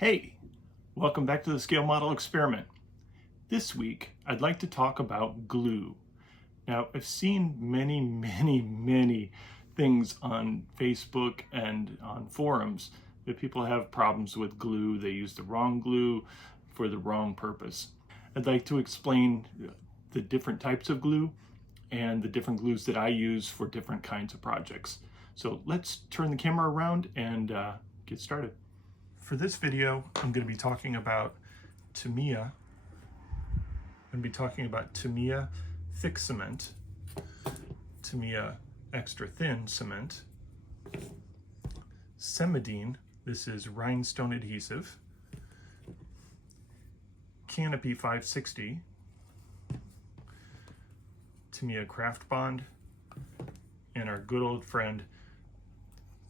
Hey, welcome back to the Scale Model Experiment. This week, I'd like to talk about glue. Now, I've seen many things on Facebook and on forums that people have problems with glue. They use the wrong glue for the wrong purpose. I'd like to explain the different types of glue and the different glues that I use for different kinds of projects. So let's turn the camera around and get started. For this video, I'm going to be talking about Tamiya. I'm going to be talking about Tamiya thick cement, Tamiya extra thin cement, Semidine, this is rhinestone adhesive, Canopy 560, Tamiya Craft Bond, and our good old friend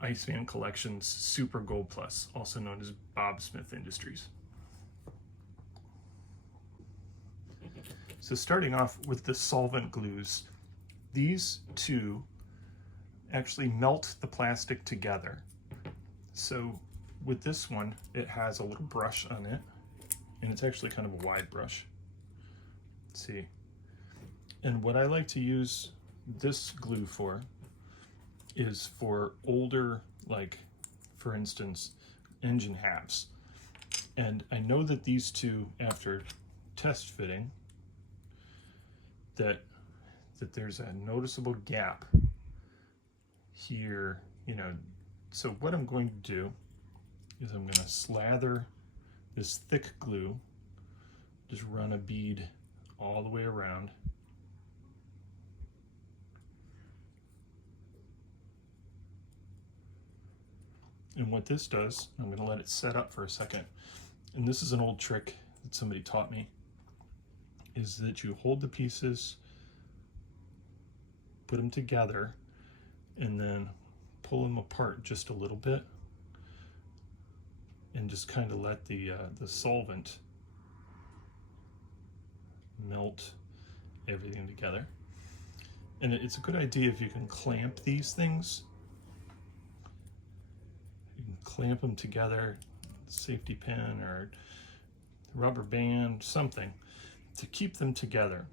Iceman Collections Super Gold Plus, also known as Bob Smith Industries. So starting off with the solvent glues, these two actually melt the plastic together. So with this one, it has a little brush on it, and it's actually kind of a wide brush. Let's see. And what I like to use this glue for is for older, like for instance, engine halves. And I know that these two, after test fitting, that there's a noticeable gap here, So what I'm going to do is I'm going to slather this thick glue, just run a bead all the way around. And what this does, I'm going to let it set up for a second. And this is an old trick that somebody taught me, is that you hold the pieces, put them together, and then pull them apart just a little bit, and just kind of let the solvent melt everything together. And it's a good idea if you can clamp these things. Clamp them together, safety pin or rubber band, something to keep them together.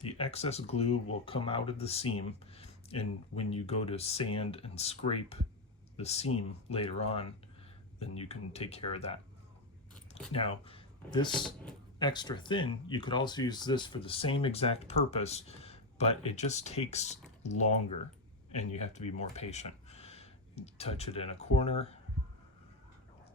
The excess glue will come out of the seam, and when you go to sand and scrape the seam later on, then you can take care of that. Now, this extra thin, you could also use this for the same exact purpose, but it just takes longer and you have to be more patient. Touch it in a corner,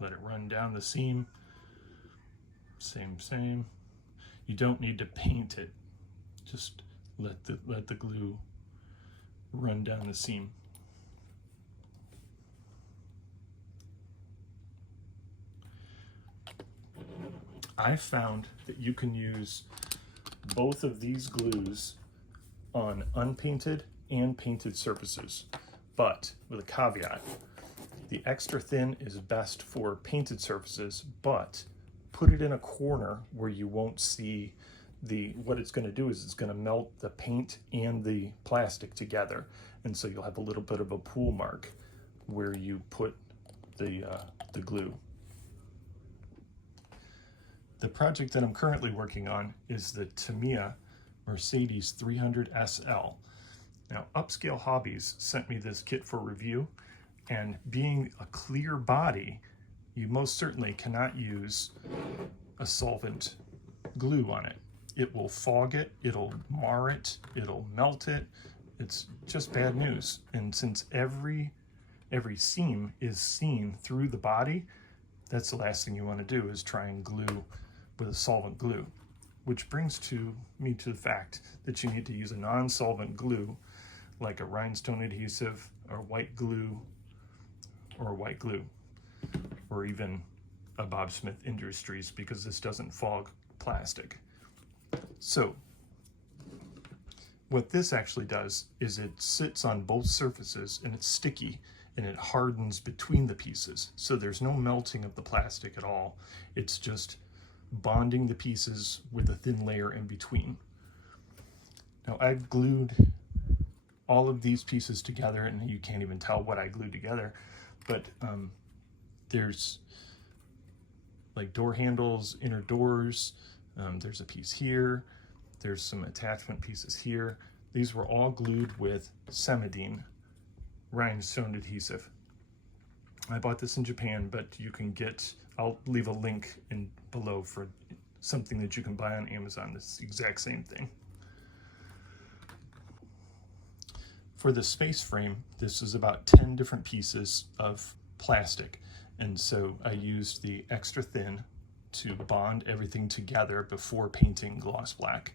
let it run down the seam, same. You don't need to paint it, just let the glue run down the seam. I found that you can use both of these glues on unpainted and painted surfaces, but with a caveat. The extra thin is best for painted surfaces, but put it in a corner where you won't see what it's going to do is it's going to melt the paint and the plastic together, and so you'll have a little bit of a pool mark where you put the glue. The project that I'm currently working on is the Tamiya Mercedes 300 SL. Now, Upscale Hobbies sent me this kit for review, and being a clear body, you most certainly cannot use a solvent glue on it. It will fog it, it'll mar it, it'll melt it. It's just bad news. And since every seam is seen through the body, that's the last thing you want to do is try and glue with a solvent glue. Which brings me to the fact that you need to use a non-solvent glue, like a rhinestone adhesive or white glue, or even a Bob Smith Industries, because this doesn't fog plastic. So what this actually does is it sits on both surfaces and it's sticky and it hardens between the pieces. So there's no melting of the plastic at all. It's just bonding the pieces with a thin layer in between. Now, I've glued all of these pieces together, and you can't even tell what I glued together, but there's like door handles, inner doors. There's a piece here. There's some attachment pieces here. These were all glued with Semidine rhinestone adhesive. I bought this in Japan, but you can get, I'll leave a link below for something that you can buy on Amazon. This exact same thing. For the space frame, this is about 10 different pieces of plastic. And so I used the extra thin to bond everything together before painting gloss black.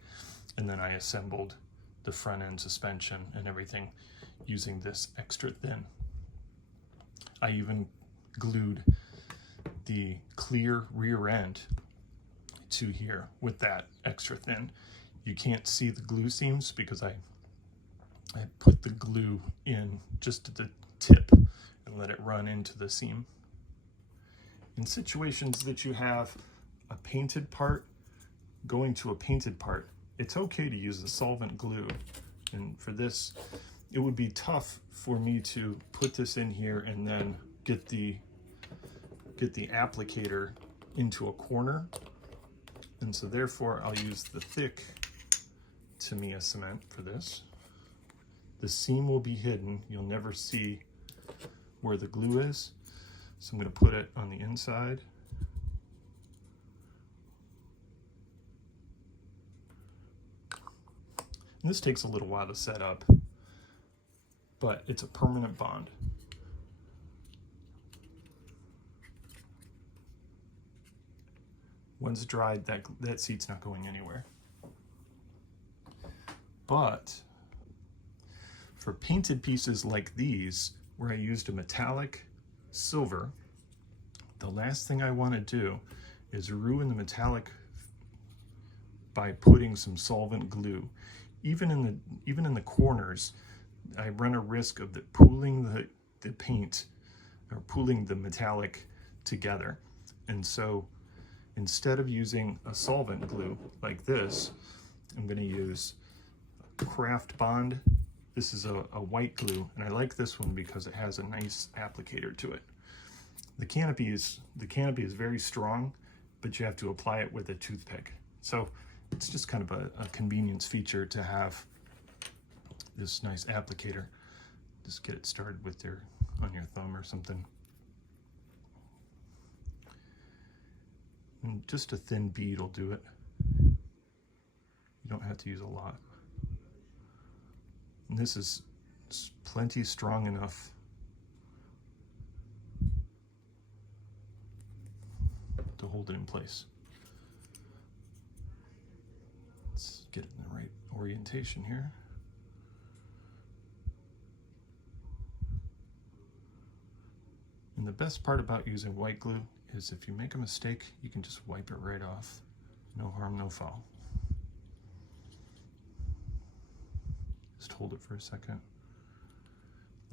And then I assembled the front end suspension and everything using this extra thin. I even glued the clear rear end to here with that extra thin. You can't see the glue seams because I put the glue in just at the tip and let it run into the seam. In situations that you have a painted part going to a painted part, it's okay to use the solvent glue. And for this, it would be tough for me to put this in here and then get the applicator into a corner. And so therefore I'll use the thick Tamiya cement for this. The seam will be hidden. You'll never see where the glue is. So I'm going to put it on the inside. And this takes a little while to set up, but it's a permanent bond. Once dried, that seat's not going anywhere. But for painted pieces like these, where I used a metallic silver, the last thing I want to do is ruin the metallic by putting some solvent glue. Even in the corners, I run a risk of pooling the paint or pooling the metallic together. And so instead of using a solvent glue like this, I'm going to use a Craft Bond. This is a white glue, and I like this one because it has a nice applicator to it. The canopy is very strong, but you have to apply it with a toothpick. So it's just kind of a convenience feature to have this nice applicator. Just get it started on your thumb or something. And just a thin bead will do it. You don't have to use a lot. And this is plenty strong enough to hold it in place. Let's get it in the right orientation here. And the best part about using white glue is if you make a mistake, you can just wipe it right off. No harm, no foul. Just hold it for a second,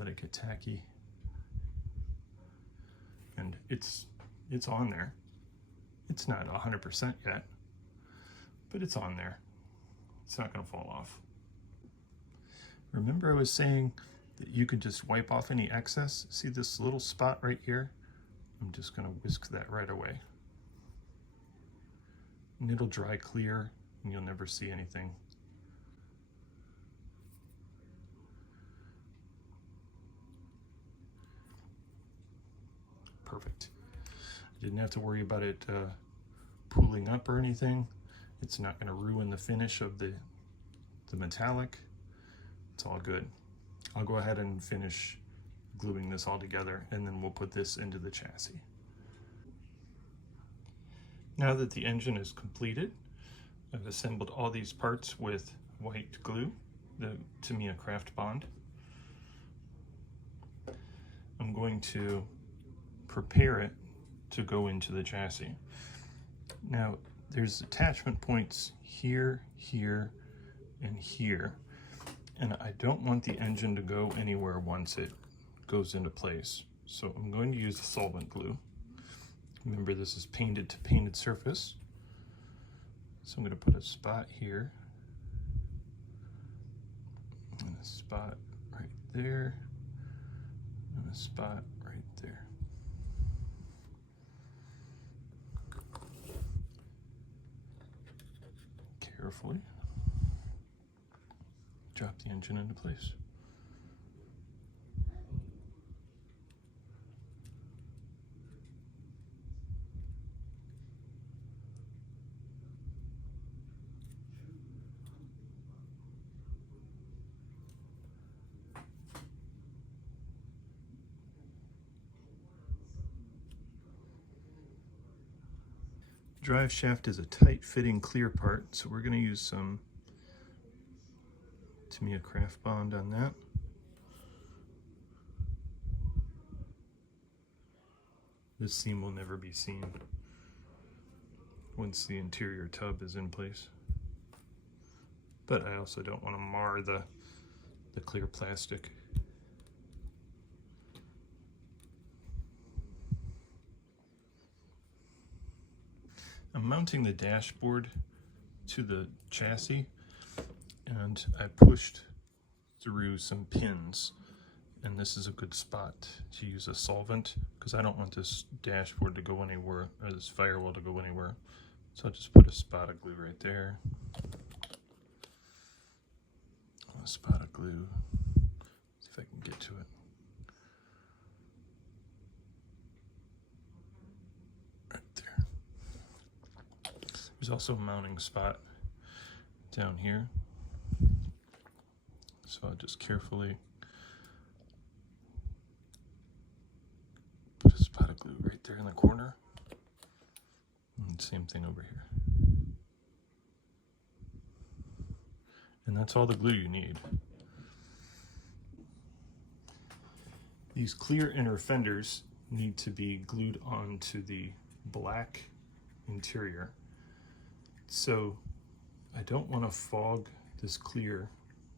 let it get tacky. And it's on there. It's not 100% yet, but it's on there. It's not gonna fall off. Remember I was saying that you could just wipe off any excess? See this little spot right here? I'm just gonna whisk that right away. And it'll dry clear and you'll never see anything. Perfect. I didn't have to worry about it pooling up or anything. It's not going to ruin the finish of the metallic. It's all good. I'll go ahead and finish gluing this all together, and then we'll put this into the chassis. Now that the engine is completed, I've assembled all these parts with white glue, the Tamiya Craft Bond. I'm going to prepare it to go into the chassis. Now there's attachment points here, here, and here, and I don't want the engine to go anywhere once it goes into place. So I'm going to use the solvent glue. Remember, this is painted to painted surface. So I'm going to put a spot here, and a spot right there, and a spot right there. carefully. Drop the engine into place. Drive shaft is a tight fitting clear part, so we're going to use some Tamiya craft bond on that. This seam will never be seen once the interior tub is in place. But I also don't want to mar the clear plastic. I'm mounting the dashboard to the chassis, and I pushed through some pins, and this is a good spot to use a solvent because I don't want this dashboard to go anywhere, or this firewall to go anywhere. So I'll just put a spot of glue right there. A spot of glue. See if I can get to it. Right there. There's also a mounting spot down here. So I'll just carefully put a spot of glue right there in the corner. And same thing over here. And that's all the glue you need. These clear inner fenders need to be glued onto the black interior. So I don't want to fog this clear,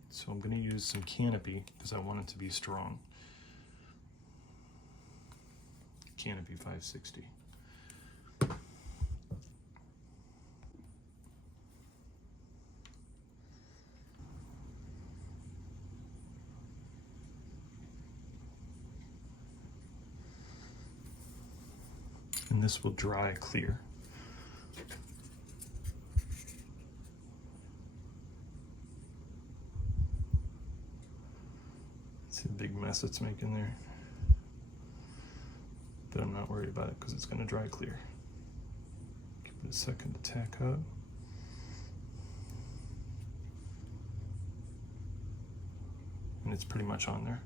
so I'm going to use some canopy because I want it to be strong. Canopy 560. And this will dry clear. See the big mess it's making there. But I'm not worried about it because it's going to dry clear. Give it a second to tack up. And it's pretty much on there.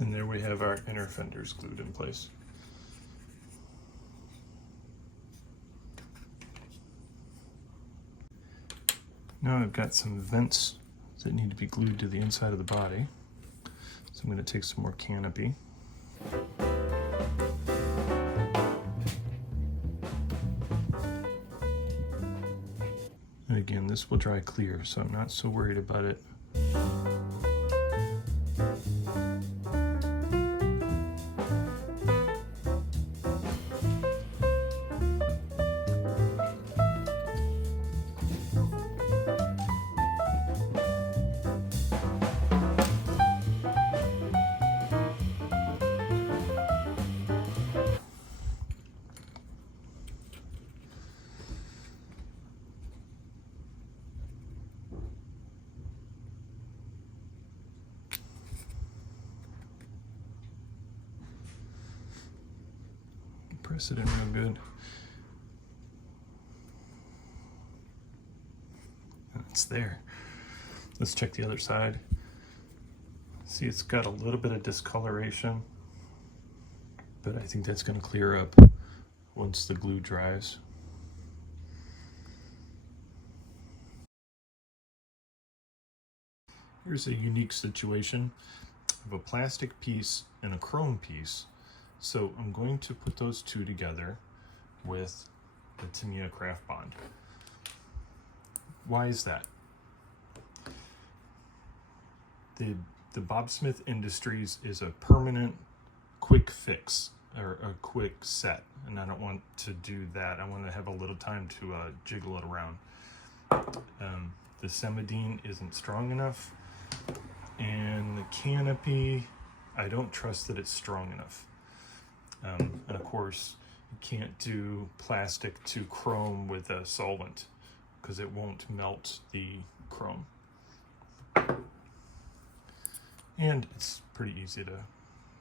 And there we have our inner fenders glued in place. Now I've got some vents that need to be glued to the inside of the body. So I'm going to take some more canopy. And again, this will dry clear, so I'm not so worried about it. Press it in real good. And it's there. Let's check the other side. See, it's got a little bit of discoloration, but I think that's going to clear up once the glue dries. Here's a unique situation of a plastic piece and a chrome piece. So I'm going to put those two together with the Tamiya craft bond. Why is that? The Bob Smith Industries is a permanent quick fix, or a quick set, and I don't want to do that. I want to have a little time to jiggle it around. The Semidine isn't strong enough, and the canopy, I don't trust that it's strong enough. And of course, You can't do plastic to chrome with a solvent because it won't melt the chrome. And it's pretty easy to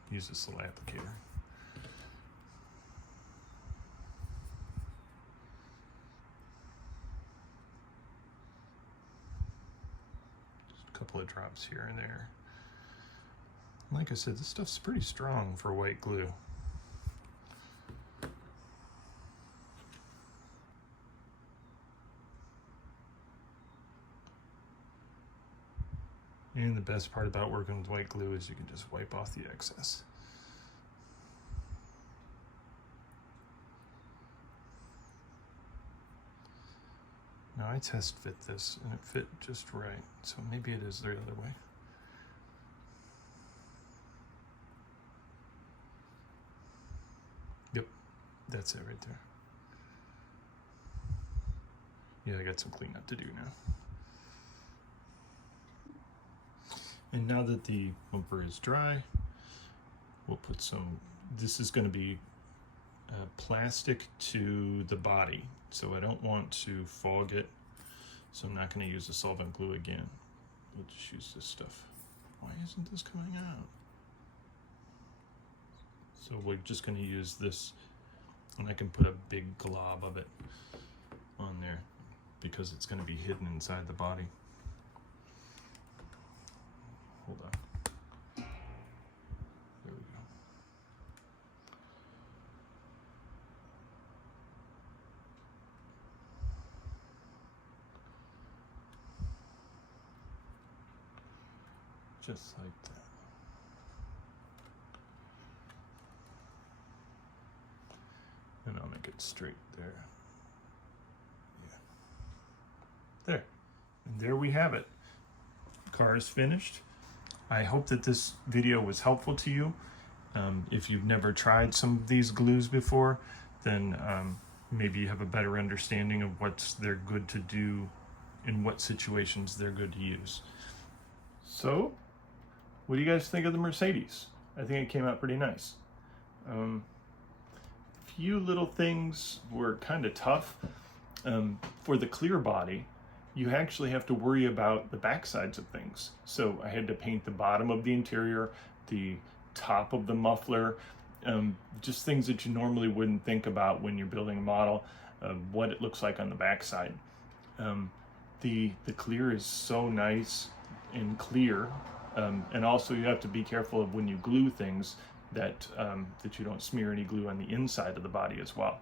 use this little applicator. Just a couple of drops here and there. Like I said, this stuff's pretty strong for white glue. And the best part about working with white glue is you can just wipe off the excess. Now I test fit this and it fit just right, so maybe it is the other way. Yep, that's it right there. Yeah, I got some cleanup to do now. And now that the bumper is dry, we'll put some, this is going to be plastic to the body, so I don't want to fog it, so I'm not going to use the solvent glue again. We'll just use this stuff. Why isn't this coming out? So we're just going to use this, and I can put a big glob of it on there because it's going to be hidden inside the body. Hold on. There we go. Just like that. And I'll make it straight there. Yeah. There. And there we have it. Car is finished. I hope that this video was helpful to you. If you've never tried some of these glues before, then maybe you have a better understanding of they're good to do, in what situations they're good to use. So, what do you guys think of the Mercedes? I think it came out pretty nice. Few little things were kind of tough. For the clear body, you actually have to worry about the back sides of things. So I had to paint the bottom of the interior, the top of the muffler, just things that you normally wouldn't think about when you're building a model, what it looks like on the back side. The clear is so nice and clear, and also you have to be careful of when you glue things that you don't smear any glue on the inside of the body as well.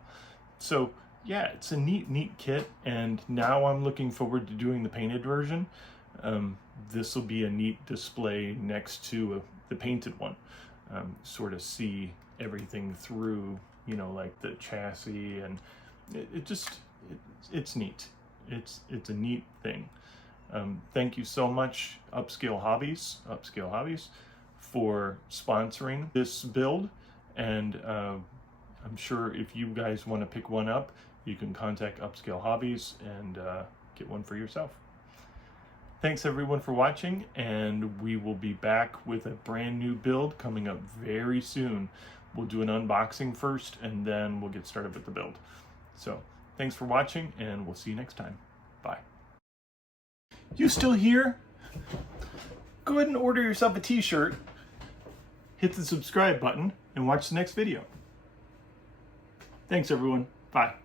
So yeah, it's a neat kit, and now I'm looking forward to doing the painted version. This will be a neat display next to the painted one. Sort of see everything through, you know, like the chassis, and it's neat. It's a neat thing. Thank you so much, Upscale Hobbies, for sponsoring this build, and I'm sure if you guys want to pick one up, you can contact Upscale Hobbies and get one for yourself. Thanks everyone for watching, and we will be back with a brand new build coming up very soon. We'll do an unboxing first, and then we'll get started with the build. So thanks for watching, and we'll see you next time. Bye. You still here? Go ahead and order yourself a t-shirt, hit the subscribe button, and watch the next video. Thanks everyone. Bye.